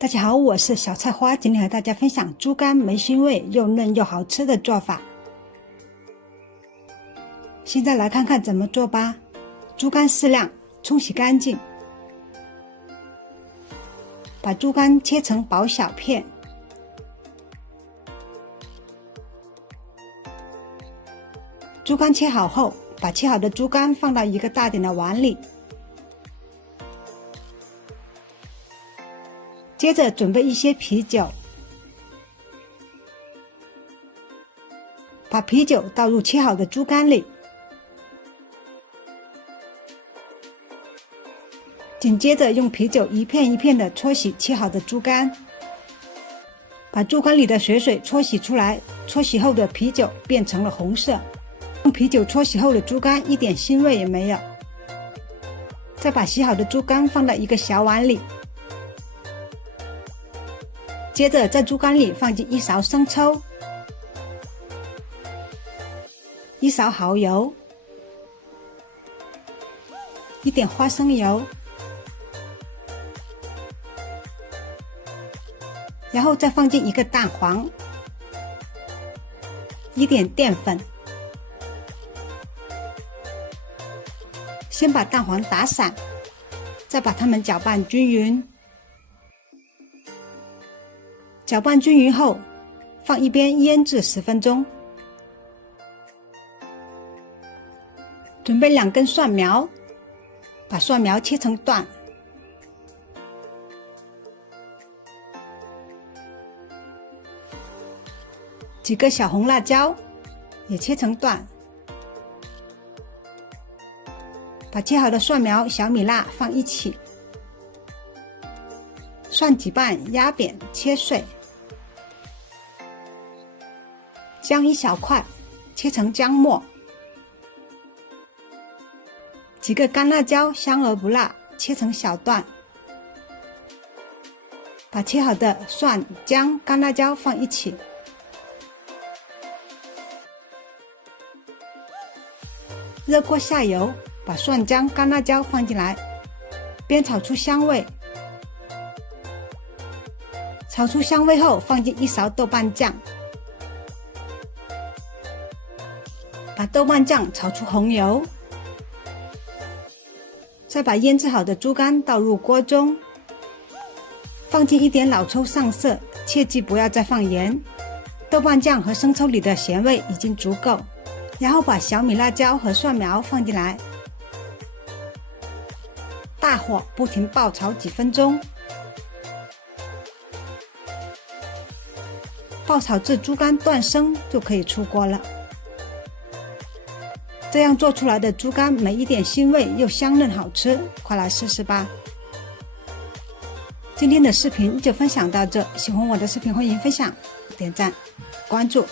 大家好，我是小菜花，今天和大家分享猪肝没腥味又嫩又好吃的做法。现在来看看怎么做吧。猪肝适量，冲洗干净，把猪肝切成薄小片，猪肝切好后，把切好的猪肝放到一个大点的碗里，接着准备一些啤酒，把啤酒倒入切好的猪肝里，紧接着用啤酒一片一片的搓洗切好的猪肝，把猪肝里的血水搓洗出来，搓洗后的啤酒变成了红色，用啤酒搓洗后的猪肝一点腥味也没有。再把洗好的猪肝放到一个小碗里，接着在猪肝里放进一勺生抽、一勺蚝油、一点花生油，然后再放进一个蛋黄、一点淀粉，先把蛋黄打散，再把它们搅拌均匀。搅拌均匀后，放一边腌制10分钟。准备2根蒜苗，把蒜苗切成段。几个小红辣椒也切成段。把切好的蒜苗、小米辣放一起，蒜几瓣压扁切碎。姜一小块，切成姜末。几个干辣椒，香而不辣，切成小段。把切好的蒜、姜、干辣椒放一起。热锅下油，把蒜姜、干辣椒放进来，煸炒出香味。炒出香味后，放进1勺豆瓣酱。把豆瓣酱炒出红油，再把腌制好的猪肝倒入锅中，放进一点老抽上色，切记不要再放盐。豆瓣酱和生抽里的咸味已经足够，然后把小米辣椒和蒜苗放进来，大火不停爆炒几分钟，爆炒至猪肝断生就可以出锅了。这样做出来的猪肝没一点腥味，又香嫩好吃，快来试试吧。今天的视频就分享到这，喜欢我的视频欢迎分享、点赞、关注。